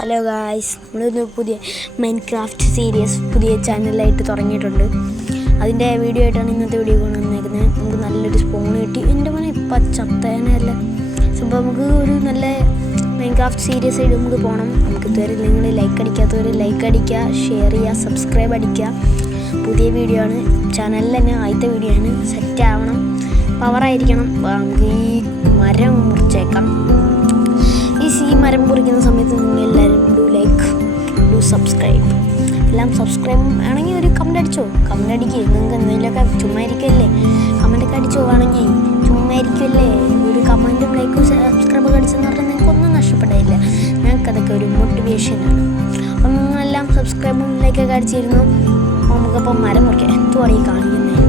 Hello guys, നമ്മളൊരു പുതിയ Minecraft series പുതിയ ചാനലായിട്ട് തുടങ്ങിയിട്ടുണ്ട്. അതിൻ്റെ വീഡിയോ ആയിട്ടാണ് ഇന്നത്തെ വീഡിയോ കൊണ്ടുവന്നേക്കുന്നത്. നമുക്ക് നല്ലൊരു സ്പോൺ കിട്ടി. എൻ്റെ മോനെ ഇപ്പം ചത്തേനല്ല. അപ്പോൾ നമുക്ക് ഒരു നല്ല മൈൻക്രാഫ്റ്റ് സീരീസ് ആയിട്ട് നമുക്ക് പോകണം. നമുക്ക് ഇതുവരെ നിങ്ങൾ ലൈക്ക് അടിക്കാത്തവർ ലൈക്ക് അടിക്കുക, ഷെയർ ചെയ്യുക, സബ്സ്ക്രൈബ് അടിക്കുക. പുതിയ വീഡിയോ ആണ്, ചാനലിൽ തന്നെ ആദ്യത്തെ വീഡിയോ ആണ്. സെറ്റ് ആവണം, പവറായിരിക്കണം. നമുക്ക് ഈ മരം മുറിച്ചേക്കാം. ഈ മരം മുറിക്കുന്ന സമയത്ത് നിങ്ങൾ എല്ലാവരും സബ്സ്ക്രൈബ് എല്ലാം സബ്സ്ക്രൈബ് ആണെങ്കിൽ ഒരു കമൻറ്റ് അടിച്ചോ. കമൻറ്റ് അടിക്കുക. നിങ്ങൾക്ക് എന്തെങ്കിലുമൊക്കെ ചുമ്മാ ഇരിക്കുമല്ലേ, കമൻറ്റൊക്കെ അടിച്ചോ. ആണെങ്കിൽ ചുമ്മാ ഇരിക്കുമല്ലേ, ഒരു കമൻറ്റും ലൈക്കും സബ്സ്ക്രൈബൊക്കെ അടിച്ചെന്ന് പറഞ്ഞാൽ നിങ്ങൾക്കൊന്നും നഷ്ടപ്പെടില്ല. ഞങ്ങൾക്കതൊക്കെ ഒരു മോട്ടിവേഷനാണ്. അപ്പം നിങ്ങളെല്ലാം സബ്സ്ക്രൈബും ലൈക്കൊക്കെ അടിച്ചിരുന്നു. നമുക്കപ്പം മരം മുറിക്കാം. എന്തുവാണ് ഈ കാണിക്കുന്നത്?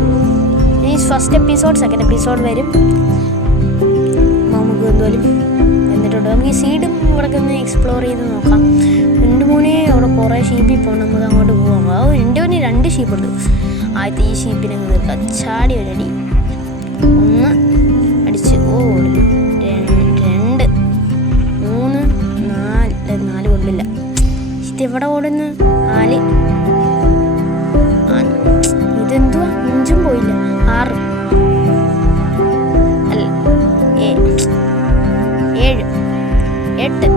ഈ ഫസ്റ്റ് എപ്പിസോഡ് സെക്കൻഡ് എപ്പിസോഡ് വരും. നമുക്ക് എന്തുപോലും എന്നിട്ടുണ്ട്. നമുക്ക് ഈ സീഡും ഇവിടെ ഒന്ന് എക്സ്പ്ലോർ ചെയ്ത് നോക്കാം. എൻ്റെ മോനെ അവിടെ കുറേ ഷീപ്പിൽ പോകണം. നമുക്ക് അങ്ങോട്ട് പോകാം. എൻ്റെ മോനെ 2 ഷീപ്പുണ്ട്. ആദ്യത്തെ ഈ ഷീപ്പിനെ തീർക്കാം. ചാടി ഒരടി, 1 അടിച്ച്, 2 3 4 കൊള്ളില്ല. ഇതെവിടെ ഓടുന്നു? 4 ഇതെന്തുവാ? 5 പോയില്ല. 6 7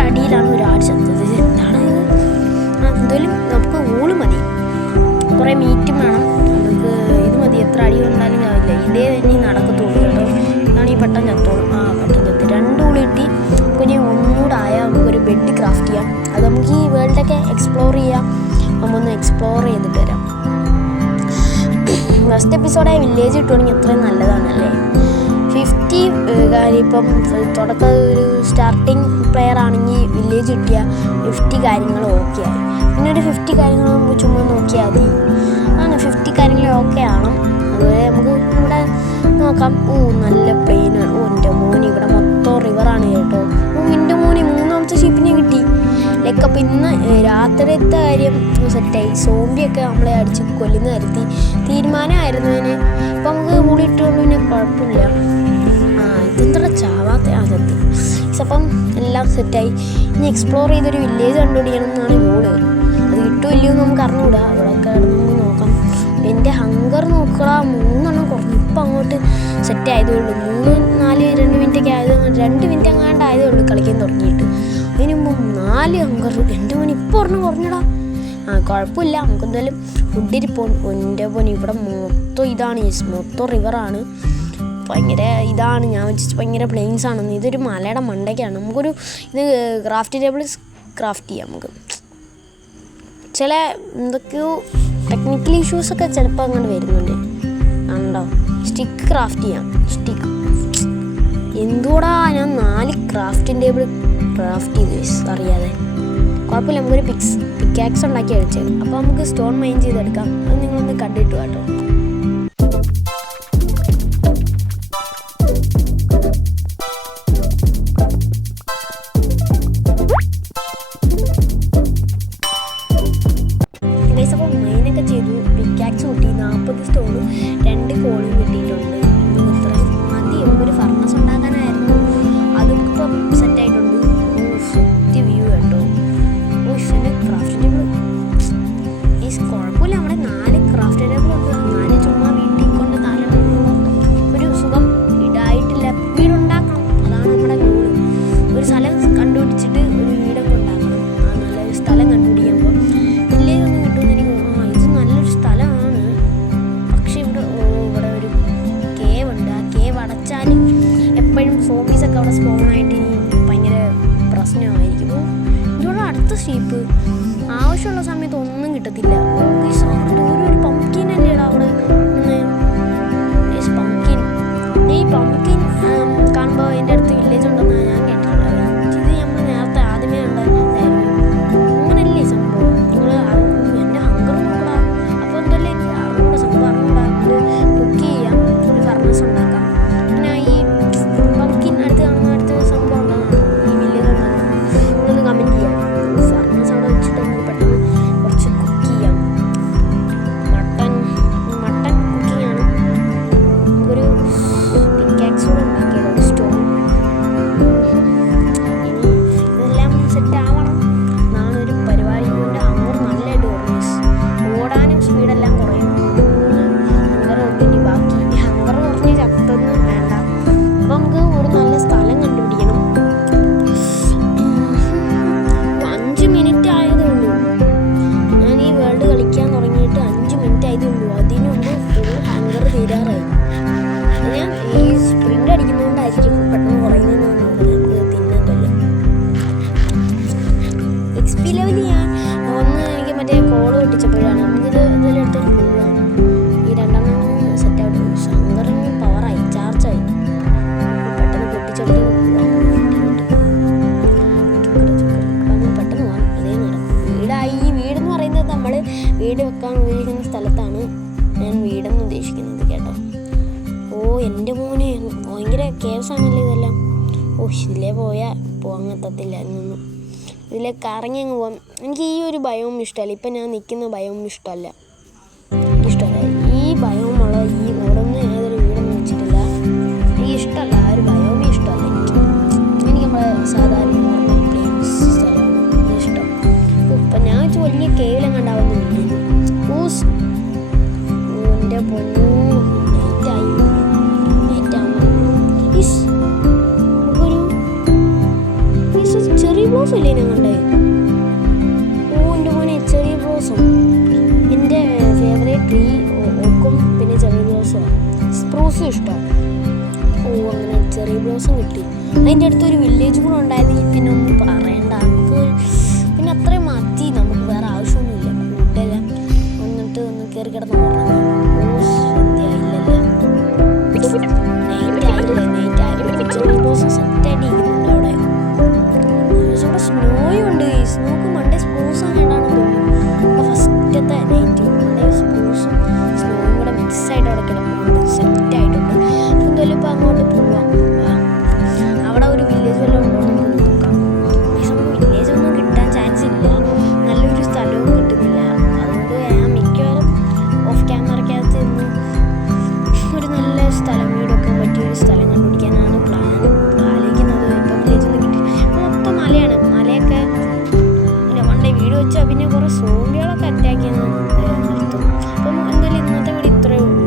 അടിയിലാണ് ഒരു ആട് ചത്തത്. എന്താണ് ഇത്? എന്തായാലും നമുക്ക് ഊള് മതി. കുറേ മീറ്റും വേണം. നമുക്ക് ഇത് മതി. എത്ര അടി വന്നാലും ആവില്ല. ഇതേ തന്നെ നടക്കത്തുള്ളൂ കേട്ടോ. ഇതാണ് ഈ പെട്ടെന്ന് ചത്തോളും. പെട്ടെന്ന് ചത്ത് 2 ഊള് കിട്ടി. പിന്നെ ഒന്നുകൂടെ ആയാൽ നമുക്കൊരു ബെഡ് ക്രാഫ്റ്റ് ചെയ്യാം. അത് നമുക്ക് ഈ വേൾഡൊക്കെ എക്സ്പ്ലോർ ചെയ്യാം. നമ്മൊന്ന് എക്സ്പ്ലോർ ചെയ്തിട്ട് വരാം. ഫസ്റ്റ് എപ്പിസോഡായ വില്ലേജ് കിട്ടുവാണെങ്കിൽ അത്രയും നല്ലതാണല്ലേ. 50 കാര്യം ഇപ്പം തുടക്കം ഒരു സ്റ്റാർട്ടിങ് പ്ലെയർ ആണെങ്കിൽ വില്ലേജ് കിട്ടിയാൽ 50 കാര്യങ്ങൾ ഓക്കെ ആയി. പിന്നെ ഒരു 50 കാര്യങ്ങൾ നമുക്ക് ചുമ്മാ നോക്കിയാൽ മതി. 50 കാര്യങ്ങൾ ഓക്കെ ആണ്. അതുപോലെ നമുക്ക് ഇവിടെ നോക്കാം. നല്ല പ്ലെയിനാണ്. എൻ്റെ മോന് ഇവിടെ മൊത്തം റിവറാണ് കേട്ടോ. എൻ്റെ മോന് 3ാമത്തെ ഷീപ്പിനെ കിട്ടി. ലൈക്ക് അപ്പം ഇന്ന് രാത്രിയത്തെ കാര്യം സെറ്റായി. സോംബിയൊക്കെ നമ്മളെ അടിച്ച് കൊല്ലുന്ന കാര്യത്തിൽ തീരുമാനമായിരുന്നു അതിന്. ഇപ്പം നമുക്ക് മുളിയിട്ടുകൊണ്ട് പിന്നെ കുഴപ്പമില്ല. ഇതെന്താ ചാവാത്ത ചത്ത്. അപ്പം എല്ലാം സെറ്റായി. ഇനി എക്സ്പ്ലോർ ചെയ്തൊരു വില്ലേജ് കണ്ടുപിടിക്കണം എന്നാണ് ഗോള്. അത് കിട്ടുമില്ലയോ നമുക്ക് അറിഞ്ഞുകൂടാ. അവിടെയൊക്കെ നമുക്ക് നോക്കാം. എൻ്റെ ഹങ്കർ നോക്കുക. 3 കുറഞ്ഞു. ഇപ്പം അങ്ങോട്ട് സെറ്റ് ആയതേ ഉള്ളൂ. 2 മിനിറ്റൊക്കെ ആയത്. 2 മിനിറ്റ് എങ്ങാണ്ടായതേ ഉള്ളൂ കളിക്കാൻ തുടങ്ങിയിട്ട്. അതിന് മുമ്പ് 4 ഹങ്കർ. എൻ്റെ മോൻ ഇപ്പോൾ കുറഞ്ഞടാ. കുഴപ്പമില്ല. നമുക്ക് എന്തായാലും ഫുഡിരിപ്പോൾ. എൻ്റെ പോൻ ഇവിടെ മൊത്തം ഇതാണ്. മൊത്തം റിവറാണ്. ഭയങ്കര ഇതാണ്. ഞാൻ വെച്ചിട്ട് ഭയങ്കര പ്ലെയിൻസ് ആണെന്ന്. ഇതൊരു മലയുടെ മണ്ടയ്ക്കാണ്. നമുക്കൊരു ഇത് ക്രാഫ്റ്റ് ടേബിൾ ക്രാഫ്റ്റ് ചെയ്യാം. നമുക്ക് ചില എന്തൊക്കെയോ ടെക്നിക്കൽ ഇഷ്യൂസൊക്കെ ചിലപ്പോൾ അങ്ങോട്ട് വരുന്നുണ്ട്. ഉണ്ടോ? സ്റ്റിക്ക് ക്രാഫ്റ്റ് ചെയ്യാം. സ്റ്റിക്ക് എന്തുകൂടാ ഞാൻ 4 ക്രാഫ്റ്റിംഗ് ടേബിൾ ക്രാഫ്റ്റ് ചെയ്ത് അറിയാതെ. കുഴപ്പമില്ല. നമുക്കൊരു പിക്കാക്സ് ഉണ്ടാക്കി അടിച്ചേക്കാം. അപ്പോൾ നമുക്ക് സ്റ്റോൺ മൈൻ ചെയ്തെടുക്കാം. അത് നിങ്ങളൊന്ന് കണ്ടിട്ട് കേട്ടോ. അപ്പോൾ മൈനൊക്കെ ചെയ്തു. പിക്കാക്സ് കിട്ടി. 40 സ്റ്റോണും 2 കോളും കിട്ടിയിട്ടുണ്ട്. ഇത്ര മതി. ഒരു ഫർണസ് ഉണ്ടാക്കാനായിരുന്നു. അതും ഇപ്പം സെറ്റായിട്ടുണ്ട്. സെറ്റ് വ്യൂ കേട്ടോ. എൻ്റെ ക്രാഫ്റ്റ് ടേബിൾ കുഴപ്പമില്ല. നമ്മുടെ 4 ക്രാഫ്റ്റ് ടേബിളുണ്ട്. 4 ചുമ്മാ വീട്ടിൽ കൊണ്ട് 4 ഒരു സുഖം. ഇടായിട്ടില്ല. വീടുണ്ടാക്കണം. അതാണ് നമ്മുടെ ഗോള്. ഒരു സ്ഥലം കണ്ടുപിടിച്ചിട്ട് ഒരു വീടൊക്കെ ഉണ്ടാക്കണം. നല്ലൊരു സ്ഥലം കണ്ടുപിടിക്കുമ്പോൾ വില്ലേജ് ഒന്നും കിട്ടുമെന്ന് എനിക്ക് ഇത് നല്ലൊരു സ്ഥലമാണ്. പക്ഷെ ഇവിടെ ഒരു കേവ് ഉണ്ട്. ആ കേവ് അടച്ചാൽ എപ്പോഴും സോംബീസൊക്കെ അവിടെ സ്പോണായിട്ട് ഇനി ഭയങ്കര പ്രശ്നമായിരിക്കും. ഇതോടെ അടുത്ത ഷീപ്പ് ആവശ്യമുള്ള സമയത്ത് ഒന്നും കിട്ടത്തില്ല. ഒരു പംകിൻ അല്ലേടാ അവിടെ. പംകിൻ ഈ പംകിൻ കാണുമ്പോൾ എൻ്റെ അടുത്ത് വില്ലേജ് ഉണ്ടെന്നാണ് ഞാൻ കേട്ടിട്ടുള്ളത്. ഇത് നമ്മൾ നേരത്തെ ആദ്യമേ ഉണ്ടായിരുന്നു. അങ്ങനല്ലേ സംഭവം? നിങ്ങൾ എൻ്റെ ഹങ്കർ നോക്കടാ. അപ്പോൾ എന്തല്ലേ എനിക്ക് അറിഞ്ഞൂടെ സംഭവം. അറിഞ്ഞൂടാ. കുക്ക് ചെയ്യാം. ഒരു ഫർണസ് ഉണ്ടാക്കാം. പിന്നെ ഈ പംകിൻ അടുത്ത് കാണുന്ന അടുത്ത സംഭവം ഉണ്ടാകും. ഈ വില്ലേജ് ഉണ്ടാകും. നിങ്ങളൊന്ന് കമൻറ്റ് ചെയ്യാം. ഫർണസ് അവിടെ വെച്ചിട്ട് നമുക്ക് പെട്ടെന്ന് കുറച്ച് കുക്ക് ചെയ്യാം. മട്ടൻ കുക്കിംഗ് ആണ്. നമുക്കൊരു പിക്കാക്സ് കൂടെ ഉണ്ടാക്കിയത്. ഒരു സ്റ്റോൺ XP ലെവൽ ഞാൻ എനിക്ക് മറ്റേ കോള് പൊട്ടിച്ചപ്പോഴാണ് നമുക്കിത് ഇതിലെടുത്തൊരു പോവാണ്. ഈ 2 സെറ്റായിട്ട് ശങ്കറിന് പവറായി, ചാർജായി. പെട്ടെന്ന് പൊട്ടിച്ചെടുത്ത് പെട്ടെന്ന് പോകാം. അതേ നടക്കും. വീടായി. ഈ വീടെന്ന് പറയുന്നത് നമ്മൾ വീട് വെക്കാൻ ഉപയോഗിക്കുന്ന സ്ഥലത്താണ് ഞാൻ വീടെന്ന് ഉദ്ദേശിക്കുന്നത് കേട്ടോ. എൻ്റെ മോനെ ഭയങ്കര കേസാണല്ലോ ഇതെല്ലാം. ഇതിലേ പോകാൻ എത്തത്തില്ല. ഇതിലെ കറങ്ങി അങ്ങ് പോകാം. എനിക്ക് ഈ ഒരു ഭയവും ഇഷ്ടമല്ല. ഇപ്പം ഞാൻ നിൽക്കുന്ന ഭയവും ഇഷ്ടമല്ല. ഈ ഭയവുമുള്ള ഇവിടെ ഒന്നും ഏതൊരു വീടൊന്നും വെച്ചിട്ടില്ല. എനിക്ക് ഇഷ്ടമല്ല. ആ ഒരു ഭയവും ഇഷ്ടമല്ല എനിക്ക് നമ്മളെ സാധാരണ നോർമൽ പ്ലെയിൻസ് സ്ഥലമാണ് ഇഷ്ടം. ഇപ്പം ഞാൻ വെച്ച് വലിയ കേവലം കണ്ടാവുന്നില്ല. എൻ്റെ പൊന്നു ചെറിയ ബ്ലോസം ഇല്ലേ ഞാൻ കണ്ടേ? എൻ്റെ മോനെ ചെറിയ ബ്ലോസം എൻ്റെ ഫേവറേറ്റ് ട്രീ. ഓക്കും പിന്നെ ചെറിയ ബ്ലോസം, സ്പ്രൂസും ഇഷ്ടമാണ്. അങ്ങനെ ചെറിയ ബ്ലോസം കിട്ടി. അതിൻ്റെ അടുത്തൊരു വില്ലേജ് കൂടെ ഉണ്ടായിരുന്നെങ്കിൽ പിന്നെ ഒന്നും പറയണ്ട. നമുക്ക് പിന്നെ അത്രയും മതി. നമുക്ക് വേറെ ആവശ്യമൊന്നുമില്ല. കൂട്ടെല്ലാം വന്നിട്ട് ഒന്ന് കയറി കിടന്ന് ഓർമ്മ ചെറിയ ബ്ലോസം സെറ്റായിട്ട് ഇരിക്കുന്നുണ്ട് അവിടെ. സ്നോയും ഉണ്ട്. സ്നോക്ക് മണ്ടേ സ്പ്രൂസും വേണ്ടാണെന്ന് തോന്നുന്നു. ഫസ്റ്റത്തെ നൈറ്റ് മണ്ടേ സ്പ്രൂസും സ്നോയും കൂടെ മിക്സായിട്ട് അവിടെ കിടക്കുന്നുണ്ട്. സെറ്റായിട്ടുണ്ട്. അപ്പം എന്തായാലും ഇപ്പം അങ്ങോട്ട് പോവാം. അവിടെ ഒരു വില്ലേജ് വല്ലതും ഉണ്ടോ നമുക്ക് നോക്കാം. നമുക്ക് വില്ലേജ് ഒന്നും കിട്ടാൻ ചാൻസ് ഇല്ല. നല്ലൊരു സ്ഥലവും കിട്ടുന്നില്ല. അതുകൊണ്ട് ഞാൻ മിക്കവാറും ഓഫ് ക്യാമറയ്ക്കകത്ത് നിന്ന് ഒരു നല്ല സ്ഥലം വീടൊക്കെ പറ്റിയൊരു സ്ഥലം കണ്ടുപിടിക്കാനാണ് ആലോചിക്കുന്നത്. ഇപ്പം വില്ലേജ് ഒന്നും കിട്ടി. മൊത്തം മലയാണ്. മലയൊക്കെ വീട് വെച്ചാൽ പിന്നെ കുറേ സോംബികളൊക്കെ അറ്റാക്ക് ചെയ്യാൻ നിർത്തും. അപ്പം എന്തായാലും ഇന്നത്തെ വീട് ഇത്രയേ ഉള്ളൂ.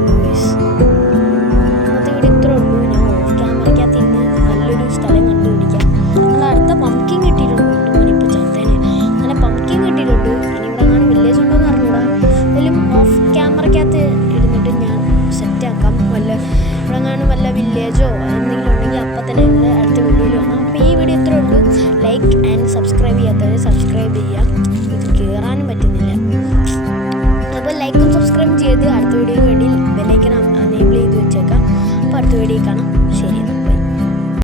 ഞാൻ ഓഫ് ക്യാമറയ്ക്കകത്ത് ഇന്ന് നല്ലൊരു സ്ഥലം കണ്ടുപിടിക്കാം. നമ്മൾ അടുത്ത പംകിൻ കിട്ടിയിട്ടുണ്ട്. മോനിപ്പോൾ ചത്തേനെ അങ്ങനെ പംകിൻ കിട്ടിയിട്ടുണ്ട്. ഇനി ഇവിടെ അങ്ങനെ വില്ലേജ് ഉണ്ടോയെന്ന് അറിഞ്ഞൂടാ. എന്തായാലും ഓഫ് ക്യാമറയ്ക്കകത്ത് ഇരുന്നിട്ട് ഞാൻ സെറ്റാക്കാം. ഇവിടെ എങ്ങാനും വല്ല വില്ലേജോ എന്തെങ്കിലും ഉണ്ടെങ്കിൽ അപ്പം തന്നെ നിങ്ങൾ അടുത്ത വീഡിയോയിൽ കാണാം. അപ്പോൾ ഈ വീഡിയോ ഇത്രയേ ഉള്ളൂ. ലൈക്ക് ആൻഡ് സബ്സ്ക്രൈബ് ചെയ്യാത്തവർ സബ്സ്ക്രൈബ് ചെയ്യുക. ഇത് കയറാനും പറ്റുന്നില്ല. അപ്പോൾ ലൈക്കും സബ്സ്ക്രൈബും ചെയ്ത് അടുത്ത വീഡിയോയ്ക്ക് വേണ്ടി ബെല്ലൈക്കൺ എനേബിൾ ചെയ്ത് വെച്ചേക്കാം. അപ്പോൾ അടുത്ത വീഡിയോ കാണാം. ശരി.